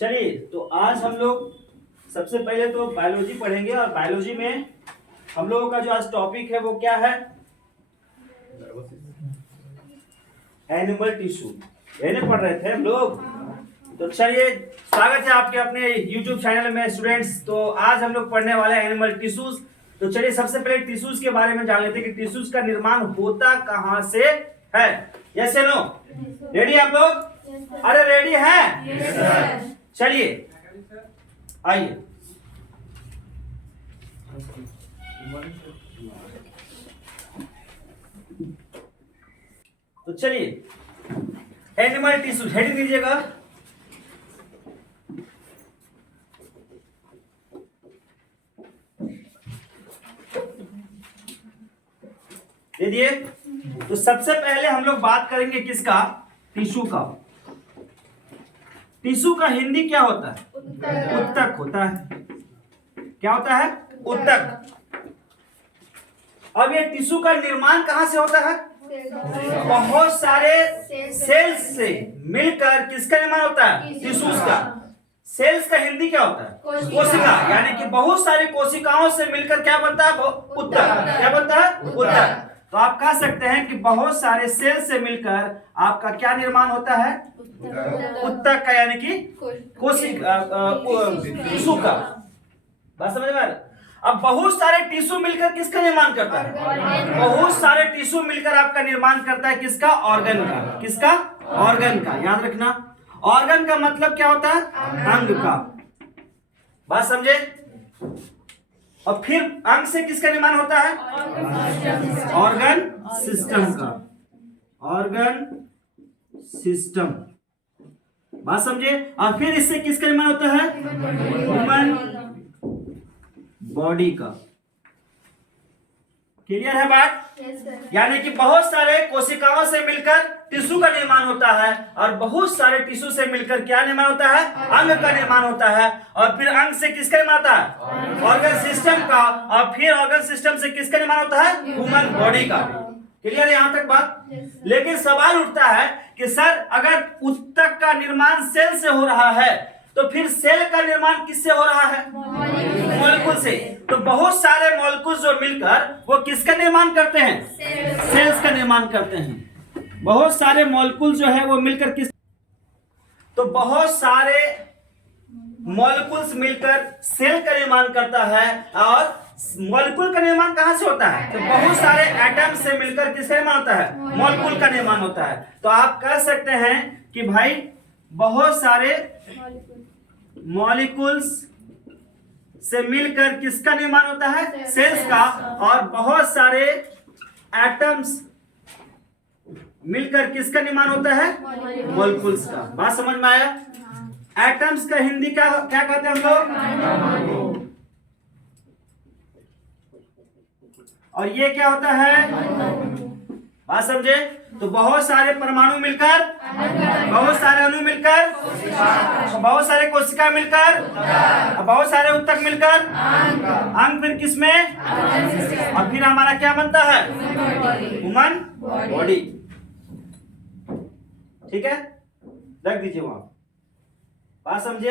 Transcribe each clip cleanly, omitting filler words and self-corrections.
चलिए, तो आज हम लोग सबसे पहले तो बायोलॉजी पढ़ेंगे और बायोलॉजी में हम लोगों का जो आज टॉपिक है वो क्या है? Animal tissue. यही पढ़ रहे थे हम लोग। तो चलिए, स्वागत है आपके अपने YouTube चैनल में स्टूडेंट्स। तो आज हम लोग पढ़ने वाले हैं एनिमल टिश्यूज। तो चलिए, सबसे पहले टिश्यूज के बारे में जान लेते हैं कि टिश्यूज का निर्माण होता कहां से है। यस या नो? रेडी आप लोग? अरे रेडी है? चलिए आइए। तो चलिए, एनिमल टिश्यू हेडिंग दीजिएगा। दे दिए। तो सबसे पहले हम लोग बात करेंगे किसका? टिश्यू का। टिश्यू का हिंदी क्या होता है? उत्तक होता है। क्या होता है? उत्तक। अब ये टिश्यू का निर्माण कहां से होता है? बहुत सारे सेल्स से मिलकर किसका निर्माण होता है? टिश्यूज का। सेल्स का हिंदी क्या होता है? कोशिका। यानी कि बहुत सारी कोशिकाओं से मिलकर क्या बनता है? उत्तक। क्या बनता है? उत्तक। तो आप कह सकते हैं कि बहुत सारे सेल से मिलकर आपका क्या निर्माण होता है? उत्तक का, यानी कि कोशिका, टिश्यू का। बात समझ में आ रहा? अब बहुत सारे टिश्यू मिलकर किसका निर्माण करता है? बहुत सारे टिश्यू मिलकर आपका निर्माण करता है किसका? ऑर्गन का। किसका? ऑर्गन का। याद रखना, ऑर्गन का मतलब क्या होता है? अंग का। बात समझे? और फिर अंग से किसका निर्माण होता है? ऑर्गन सिस्टम का। Organ system. बात समझे? और फिर इससे किसका निर्माण होता है? ह्यूमन बॉडी का। क्लियर है बात? यानी कि बहुत सारे कोशिकाओं से मिलकर टिश्यू का निर्माण होता है और बहुत सारे टिश्यू से मिलकर क्या निर्माण होता है? अंग का निर्माण होता है। और फिर अंग से किसका निर्माण होता है? ऑर्गन सिस्टम का। और फिर ऑर्गन सिस्टम से किसका निर्माण होता है? ह्यूमन बॉडी का। क्लियर है यहां तक बात? लेकिन सवाल उठता है कि सर, अगर उत्तक का निर्माण सेल से हो रहा है तो फिर सेल का निर्माण किससे हो रहा है? मॉलिक्यूल से। तो बहुत सारे मॉलिक्यूल जो मिलकर वो किसका निर्माण करते हैं? सेल्स का निर्माण करते हैं। बहुत सारे मॉलिक्यूल जो है वो मिलकर किस, तो बहुत सारे मॉलिक्यूल्स मिलकर सेल का निर्माण करता है। और मॉलिक्यूल का निर्माण कहां से होता है? तो बहुत सारे एटम से मिलकर किसका निर्माण होता है? मॉलिक्यूल का निर्माण होता है। तो आप कह सकते हैं कि भाई बहुत सारे मॉलिक्यूल्स से मिलकर किसका निर्माण होता है? सेल्स का। और बहुत सारे एटम्स मिलकर किसका निर्माण होता है? मॉलिक्यूल्स का। बात समझ में आया? एटम्स का हिंदी क्या कहते हैं हम लोग? और ये क्या होता है? बात समझे? तो बहुत सारे परमाणु मिलकर, बहुत सारे अणु मिलकर, बहुत सारे कोशिका मिलकर, बहुत सारे उत्तक मिलकर अंग। फिर किसमें? और फिर हमारा क्या बनता है? Human body. ठीक है, रख दीजिए वहां। बात समझे?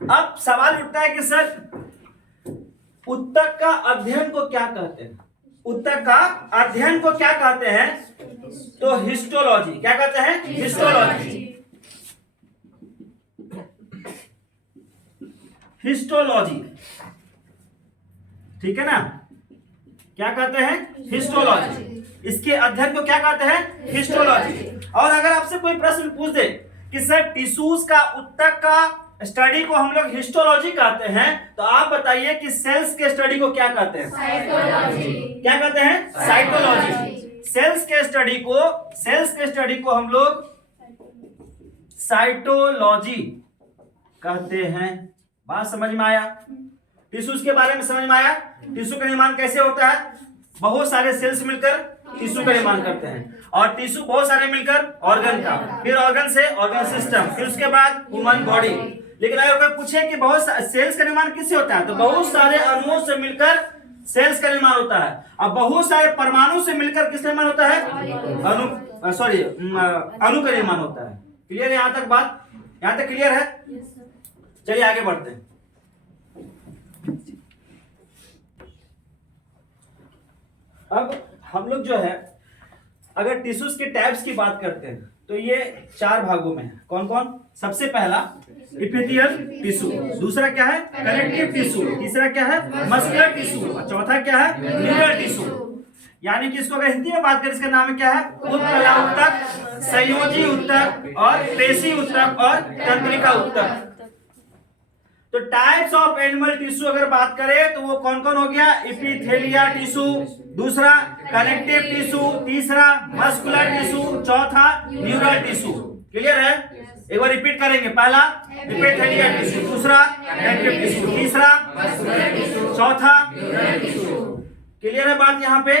अब सवाल उठता है कि सर, उत्तक का अध्ययन को क्या कहते हैं? उत्तक का अध्ययन को क्या कहते हैं? तो हिस्टोलॉजी। क्या कहते हैं? हिस्टोलॉजी। हिस्टोलॉजी। ठीक है ना? क्या कहते हैं? हिस्टोलॉजी। इसके अध्ययन को क्या कहते हैं? हिस्टोलॉजी। और अगर आपसे कोई प्रश्न पूछ दे कि सर, टिश्यूज का, उत्तक का स्टडी को हम लोग हिस्टोलॉजी कहते हैं, तो आप बताइए कि सेल्स के स्टडी को क्या कहते हैं? साइटोलॉजी। क्या कहते हैं? साइटोलॉजी। सेल्स के स्टडी को हम लोग साइटोलॉजी कहते हैं। बात समझ में आया? टिश्यूज के बारे में समझ में आया? टिश्यू का निर्माण कैसे होता है? बहुत सारे सेल्स मिलकर टिश्यू का निर्माण करते हैं। और टिश्यू बहुत सारे मिलकर ऑर्गन का। फिर ऑर्गन से ऑर्गन सिस्टम। फिर उसके बाद ह्यूमन बॉडी। लेकिन अगर कोई पूछे कि बहुत सेल्स का निर्माण किससे होता है, तो बहुत सारे अणुओं से मिलकर सेल्स का निर्माण होता है। अब बहुत सारे परमाणु से मिलकर किसका निर्माण होता है? अणु का निर्माण होता है। क्लियर है यहां तक बात? यहां तक क्लियर है? चलिए आगे बढ़ते हैं। अब हम लोग जो है अगर टिश्यूज के टाइप्स की बात करते हैं तो ये 4 भागों में है। कौन कौन? सबसे पहला इपिथेलियल टिश्यू, दूसरा क्या है? कनेक्टिव टिश्यू, तीसरा क्या है? मस्कुलर टिश्यू, और चौथा क्या है? Neural tissue. यानी कि इसको अगर हिंदी में बात करें इसका नाम क्या है? उपकला उत्तक, संयोजी उत्तक और पेशी उत्तक और तंत्रिका उत्तक। तो टाइप्स ऑफ एनिमल टिश्यू अगर बात करें तो वो कौन कौन हो गया? इपिथेलिया टिश्यू, दूसरा कनेक्टिव टिश्यू, तीसरा मस्कुलर टिश्यू, चौथा न्यूरल टिश्यू। क्लियर है? एक बार रिपीट करेंगे। पहला इपिथेलिया टिश्यू, दूसरा कनेक्टिव टिश्यू, तीसरा मस्कुलर टिश्यू, चौथा न्यूरल टिश्यू। क्लियर है बात यहाँ पे?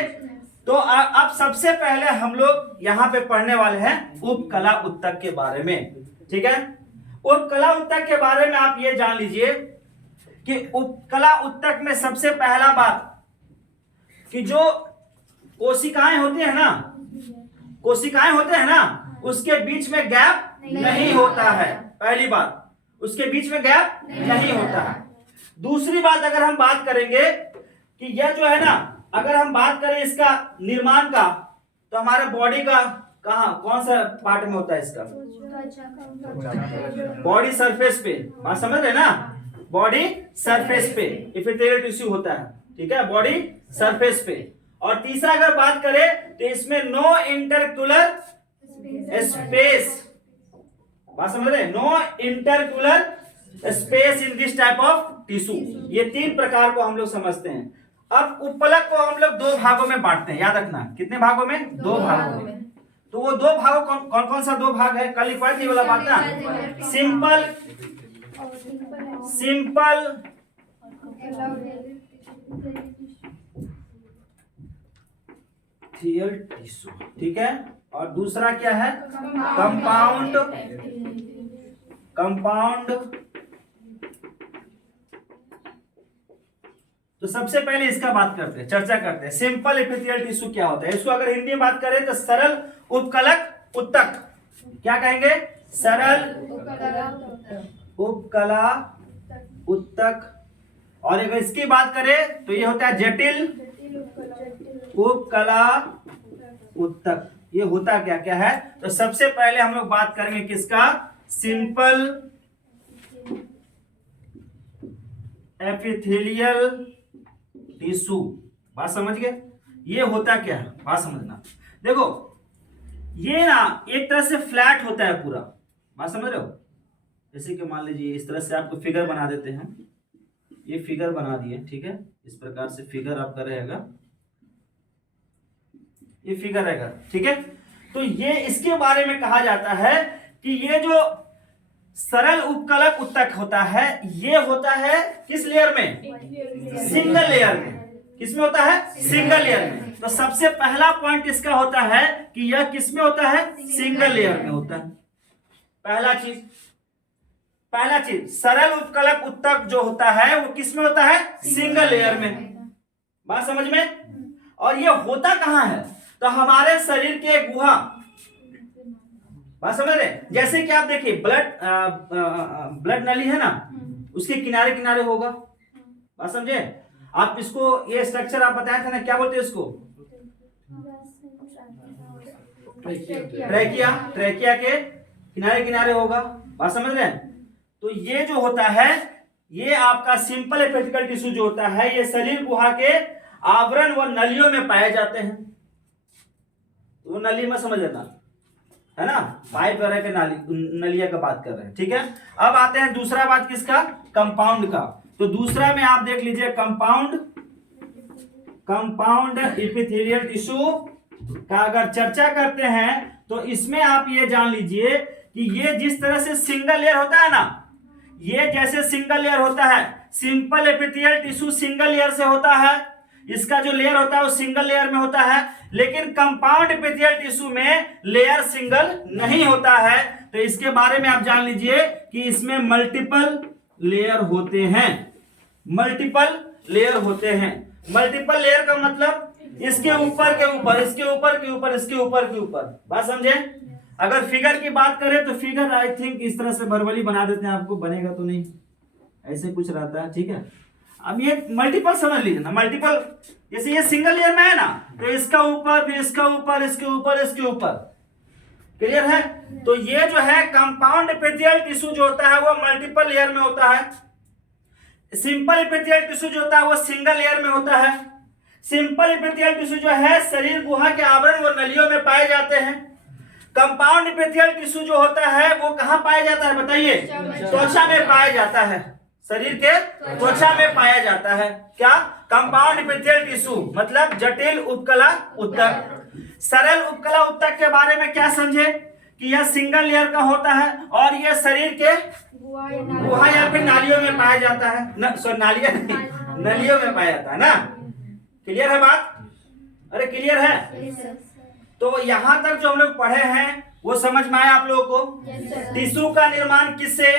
तो अब सबसे पहले हम लोग यहाँ पे पढ़ने वाले हैं उपकला उत्तक के बारे में। ठीक है? उपकला उत्तक के बारे में आप ये जान लीजिए कि उपकला उत्तक में सबसे पहला बात कि जो कोशिकाएं होती है ना, कोशिकाएं होते हैं ना, उसके बीच में गैप नहीं होता है। पहली बात, उसके बीच में गैप नहीं होता है। दूसरी बात, अगर हम बात करेंगे कि यह जो है ना, अगर हम बात करें इसका निर्माण का, तो हमारे बॉडी का कौन सा पार्ट में होता है इसका? बॉडी सरफेस पे। बात समझ रहे ना? बॉडी सरफेस पे इपिथेलियल टिश्यू होता है। ठीक है? बॉडी सरफेस पे। और तीसरा अगर बात करें तो इसमें नो इंटरक्युलर स्पेस। बात समझ रहे? No intercellular space in this type of tissue. ये 3 प्रकार को हम लोग समझते हैं। अब उपकलक को हम लोग 2 भागों में बांटते हैं। याद रखना, कितने भागों में? 2 भागों में। तो वो 2 भागों कौन सा 2 भाग है? कल लिखवाई थी वाला बात ना, सिंपल थियल टिश्यू। ठीक है? और दूसरा क्या है? कंपाउंड। तो सबसे पहले इसका बात करते हैं, चर्चा करते हैं। सिंपल एपिथेलियल टिश्यू क्या होता है? इसको अगर हिंदी में बात करें तो सरल उपकलक उत्तक। क्या कहेंगे? सरल उपकला उत्तक। और अगर इसकी बात करें तो ये होता है जटिल उपकला उत्तक। ये होता क्या क्या है? तो सबसे पहले हम लोग बात करेंगे किसका? Simple epithelial tissue. बात समझ गए? ये होता क्या है? बात समझना। देखो, ये ना एक तरह से फ्लैट होता है पूरा। बात समझ रहे हो? जैसे कि मान लीजिए इस तरह से आपको फिगर बना देते हैं। ये फिगर बना दिए। ठीक है? इस प्रकार से फिगर आपका रहेगा, ये फिगर रहेगा। ठीक है? तो ये इसके बारे में कहा जाता है कि ये जो सरल उपकलक उत्तक होता है, ये होता है किस लेयर में? सिंगल लेयर में। किसमें होता है? सिंगल लेयर में। तो सबसे पहला पॉइंट इसका होता है कि यह किसमें होता है? सिंगल लेयर में होता है। पहला चीज सरल उपकलक उत्तक जो होता है वो किसमें होता है? सिंगल लेयर में। बात समझ में? और ये होता कहां है? तो हमारे शरीर के गुहा। बात समझ रहे? जैसे कि आप देखिए ब्लड नली है ना, उसके किनारे किनारे होगा। बात समझे? आप इसको, ये स्ट्रक्चर आप बताए थे ना, क्या बोलते हैं इसको? ट्रैकिया के किनारे किनारे होगा। बात समझ रहे हैं? तो ये जो होता है, ये आपका सिंपल एपिथेलियल टिश्यू जो होता है, ये शरीर गुहा के आवरण व नलियों में पाए जाते हैं। तो नली में समझ लेना है ना, पाइप वगैरह के नलिया का बात कर रहे हैं। ठीक है? अब आते हैं दूसरा बात किसका? कंपाउंड का। तो दूसरा में आप देख लीजिए कंपाउंड एपिथेलियल टिश्यू का अगर चर्चा करते हैं तो इसमें आप ये जान लीजिए कि ये जिस तरह से सिंगल लेयर होता है ना, ये जैसे सिंगल लेयर होता है, simple epithelial tissue single layer से होता है, इसका जो लेयर होता है वो सिंगल लेयर में होता है। लेकिन कंपाउंड एपिथेलियल टिश्यू में लेयर सिंगल नहीं होता है। तो इसके बारे में आप जान लीजिए कि इसमें मल्टीपल लेयर होते हैं। मल्टीपल लेयर होते हैं। मल्टीपल लेयर का मतलब इसके ऊपर के ऊपर, इसके ऊपर के ऊपर, इसके ऊपर के ऊपर। बात समझे? अगर फिगर की बात करें तो फिगर आई थिंक इस तरह से वर्बली बना देते हैं, आपको बनेगा तो नहीं, ऐसे कुछ रहता है, ठीक है। अब ये मल्टीपल समझ लीजिए ना, मल्टीपल जैसे ये सिंगल लेयर में है ना, तो इसका ऊपर फिर इसका ऊपर, इसके ऊपर, इसके ऊपर, क्लियर है। तो ये जो है कंपाउंड एपिथेलियल टिश्यू जो होता है वो मल्टीपल लेयर में होता है। सिंपल एपिथेलियल टिश्यू जो होता है वो सिंगल लेयर में होता है। सिंपल एपिथेलियल टिश्यू जो है शरीर गुहा के आवरण व नलियों में पाए जाते हैं। कंपाउंड एपिथेलियल टिश्यू जो होता है वो कहाँ पाया जाता है बताइए? त्वचा में पाया जाता है, शरीर के त्वचा में पाया जाता है। क्या? कंपाउंड एपिथेलियल टिश्यू मतलब जटिल उपकला उत्तक। सरल उपकला उत्तक के बारे में क्या समझे कि यह सिंगल लेयर का होता है और यह शरीर के गुहा या फिर नालियों में पाया जाता है, नालियों नलियों में पाया जाता है ना। क्लियर है बात? अरे क्लियर है? तो यहां तक जो हम लोग पढ़े हैं वो समझ में आया आप लोगों को? टिश्यू का निर्माण किससे?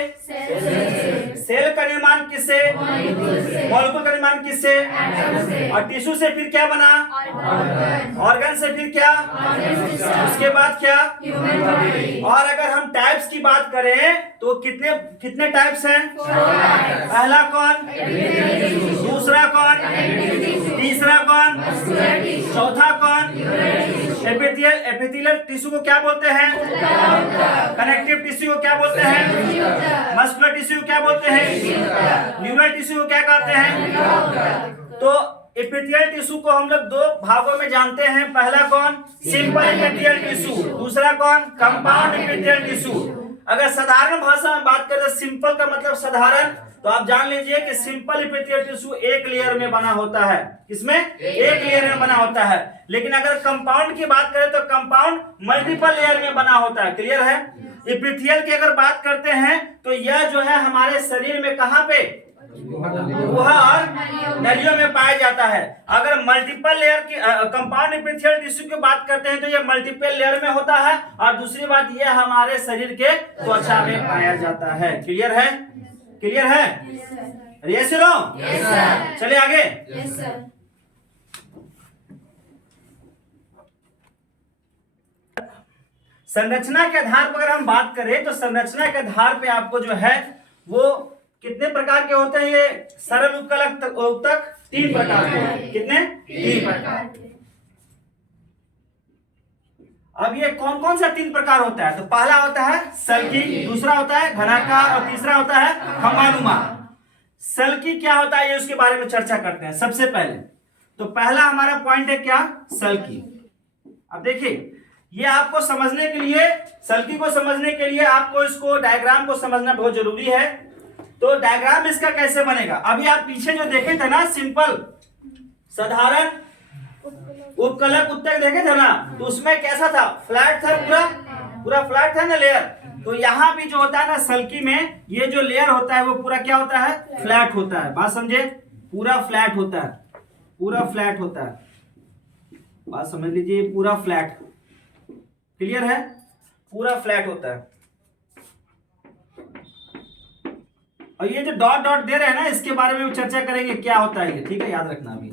सेल का निर्माण किससे? मॉलिक्यूल का निर्माण किससे? और टिश्यू से फिर क्या बना? ऑर्गन से फिर क्या? उसके बाद क्या? और अगर हम टाइप्स की बात करें तो कितने कितने टाइप्स हैं? पहला कौन? दूसरा कौन? तीसरा कौन? चौथा कौन? एपिथेलियल टिश्यू को क्या बोलते हैं? कनेक्टिव टिश्यू को क्या बोलते हैं? मस्कुलर टिश्यू को क्या बोलते हैं? न्यूरल टिश्यू को क्या कहते हैं? तो एपिथेलियल टिश्यू को हम लोग दो भागों में जानते हैं। पहला कौन? Simple epithelial tissue. दूसरा कौन? Compound epithelial tissue. अगर साधारण भाषा में बात करें तो सिंपल का मतलब साधारण, तो आप जान लीजिए कि सिंपल एपिथेलियल टिश्यू एक लेयर में बना होता है। किसमें? एक लेयर में बना होता है। लेकिन अगर कंपाउंड की बात करें तो कंपाउंड मल्टीपल लेयर में बना होता है। क्लियर है? एपिथेलियल की अगर बात करते हैं तो यह जो है हमारे शरीर में कहां पे? गुहा और नलियों में पाया जाता है। अगर मल्टीपल लेयर की कंपाउंड एपिथेलियल टिश्यू की बात करते हैं तो यह मल्टीपल लेयर में होता है। और दूसरी बात यह हमारे शरीर के त्वचा में पाया जाता है। क्लियर है? क्लियर है? Yes no? चलिए आगे। संरचना के आधार पर अगर हम बात करें तो संरचना के आधार पे आपको जो है वो कितने प्रकार के होते हैं? ये सरल उपकलक उत्तक 3 प्रकार के। कितने? 3 प्रकार के। अब ये कौन कौन सा 3 प्रकार होता है? तो पहला होता है सल्की, दूसरा होता है घनाकार और तीसरा होता है खंबानुमा। सल्की क्या होता है ये उसके बारे में चर्चा करते हैं सबसे पहले। तो पहला हमारा पॉइंट है क्या? सल्की। अब देखिए ये आपको समझने के लिए, सल्की को समझने के लिए आपको इसको डायग्राम को समझना बहुत जरूरी है। तो डायग्राम इसका कैसे बनेगा? अभी आप पीछे जो देखे थे ना सिंपल साधारण उपकलक उत्तक देखे थे ना, तो उसमें कैसा था? फ्लैट था, पूरा फ्लैट था ना लेयर। तो यहाँ भी जो होता है ना सल्की में ये जो लेयर होता है वो पूरा क्या होता है? फ्लैट होता है। बात समझे? पूरा फ्लैट होता है, पूरा फ्लैट होता है। बात समझ लीजिए, पूरा फ्लैट। क्लियर है? पूरा फ्लैट होता है। और ये जो डॉट डॉट दे रहे हैं ना इसके बारे में चर्चा करेंगे क्या होता है ये, ठीक है? याद रखना अभी।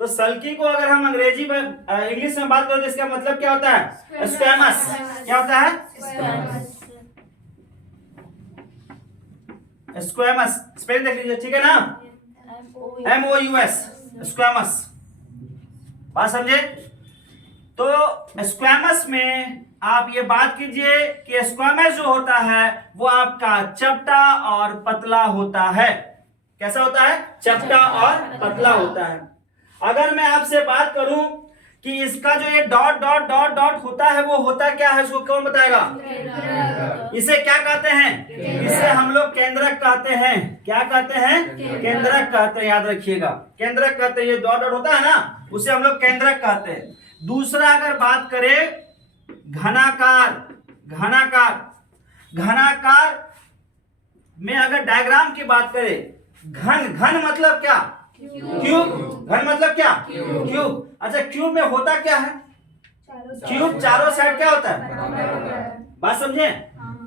तो सल्की को अगर हम अंग्रेजी में इंग्लिश में बात करें तो इसका मतलब क्या होता है? स्क्वैमस। क्या होता है? स्क्वैमस। स्पेलिंग देख लीजिए, ठीक है ना? MOUS, squamous. बात समझे? तो स्क्वैमस में आप ये बात कीजिए कि स्क्वैमस जो होता है वो आपका चपटा और पतला होता है। कैसा होता है? चपटा और पतला होता है। अगर मैं आपसे बात करूं कि इसका जो ये डॉट डॉट डॉट डॉट होता है वो होता क्या है, इसको कौन बताएगा? इसे क्या कहते हैं? इसे हम लोग केंद्रक कहते हैं। क्या कहते हैं? केंद्रक कहते हैं। याद रखिएगा, केंद्रक कहते हैं। ये डॉट डॉट होता है ना उसे हम लोग केंद्रक कहते हैं। दूसरा अगर बात करें घनाकार, घनाकार में अगर डायग्राम की बात करें, घन मतलब क्या? क्यूब। घन मतलब क्या? क्यूब। अच्छा क्यूब में होता क्या है? क्यूब चारों साइड क्या होता है? बात समझे?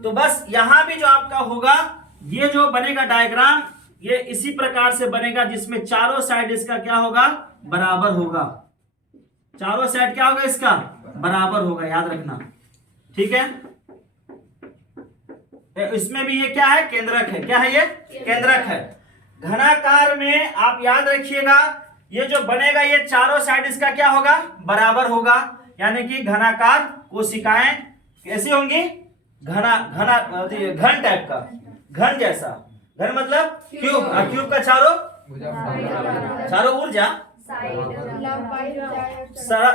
तो बस यहां भी जो आपका होगा ये जो बनेगा डायग्राम ये इसी प्रकार से बनेगा जिसमें चारों साइड इसका क्या होगा? बराबर होगा। चारों साइड क्या होगा? इसका बराबर होगा। याद रखना, ठीक है? इसमें भी ये क्या है? केंद्रक है। क्या है ये? केंद्रक है। घनाकार में आप याद रखिएगा, ये जो बनेगा ये चारों साइड इसका क्या होगा? बराबर होगा। यानी कि घनाकार कोशिकाएं कैसी होंगी? घना घना घन टाइप का, घन जैसा। घन मतलब क्यूब, क्यूब का चारों ऊर्जा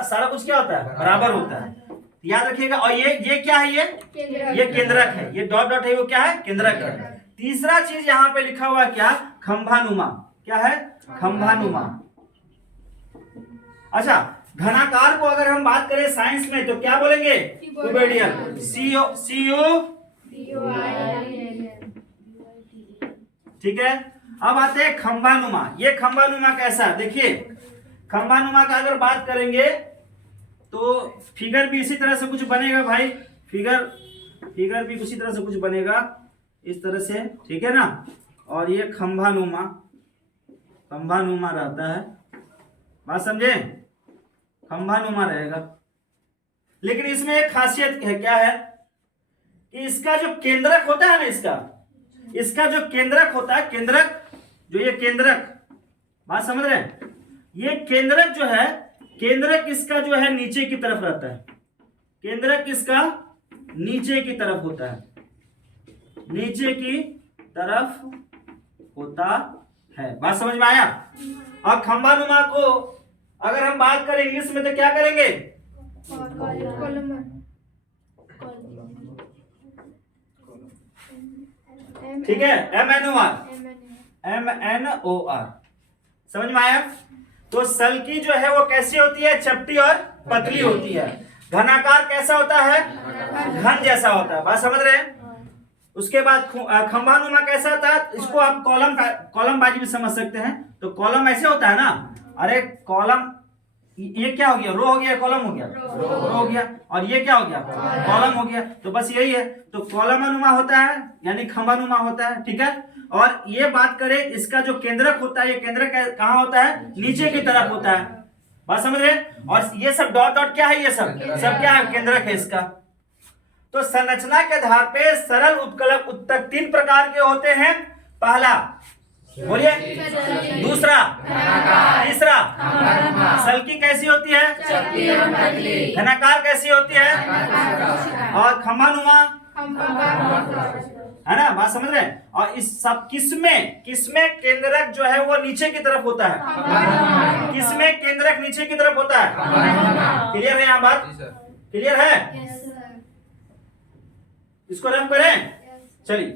सारा कुछ क्या होता है? बराबर होता है। याद रखिएगा। और ये क्या है? ये केंद्रक है। ये डॉट डॉट है वो क्या है? केंद्रक है। तीसरा चीज यहाँ पे लिखा हुआ है क्या? खंभानुमा। क्या है? खंभानुमा। अच्छा, घनाकार को अगर हम बात करें साइंस में तो क्या बोलेंगे? क्यूबोइडियल। ठीक है। अब आते हैं खंभानुमा। ये खंभानुमा कैसा है? देखिए, खंभानुमा का अगर बात करेंगे तो फिगर भी इसी तरह से कुछ बनेगा भाई। फिगर भी उसी तरह से कुछ बनेगा, इस तरह से, ठीक है ना। और ये खंभानुमा रहता है। बात समझे? खंभानुमा रहेगा। लेकिन इसमें एक खासियत है। क्या है? कि इसका जो केंद्रक होता है ना, इसका जो केंद्रक होता है, ये केंद्रक, बात समझ रहे हैं? ये केंद्रक जो है, केंद्रक इसका जो है नीचे की तरफ रहता है। केंद्रक इसका नीचे की तरफ होता है, नीचे की तरफ होता है। बात समझ में आया? और खंभानुमा को अगर हम बात करें इंग्लिश में तो क्या करेंगे? ठीक है, MNOR। समझ में आया? तो सल्की जो है वो कैसी होती है? चपटी और पतली होती है। घनाकार कैसा होता है? घन जैसा होता है। बात समझ रहे हैं? उसके बाद खंभानुमा कैसा होता है? इसको आप कॉलम बाजी भी समझ सकते हैं। तो कॉलम ऐसे होता है ना। अरे कॉलम, ये क्या हो गया? रो हो गया, कॉलम हो गया? रो हो गया। और ये क्या हो गया? कॉलम हो गया। तो बस यही है। तो कॉलमनुमा होता है यानी खंभानुमा होता है। ठीक है। और ये बात करें, इसका जो केंद्रक होता है, ये केंद्रक कहाँ होता है? नीचे की तरफ होता है। बात समझ रहे? और ये सब डॉट डॉट क्या है? ये सब क्या है? केंद्रक है इसका। तो संरचना के आधार पे सरल उत्कलक उत्तक 3 प्रकार के होते हैं। पहला, बोलिए, दूसरा, तीसरा। सल्की कैसी होती है? घनाकार कैसी होती है? और खंभानुमा, है ना। बात समझ रहे हैं? और इस सब किसमें केंद्रक जो है वो नीचे की तरफ होता है? किसमें केंद्रक नीचे की तरफ होता है? क्लियर है? यहाँ बात क्लियर है? इसको रन करें। चलिए।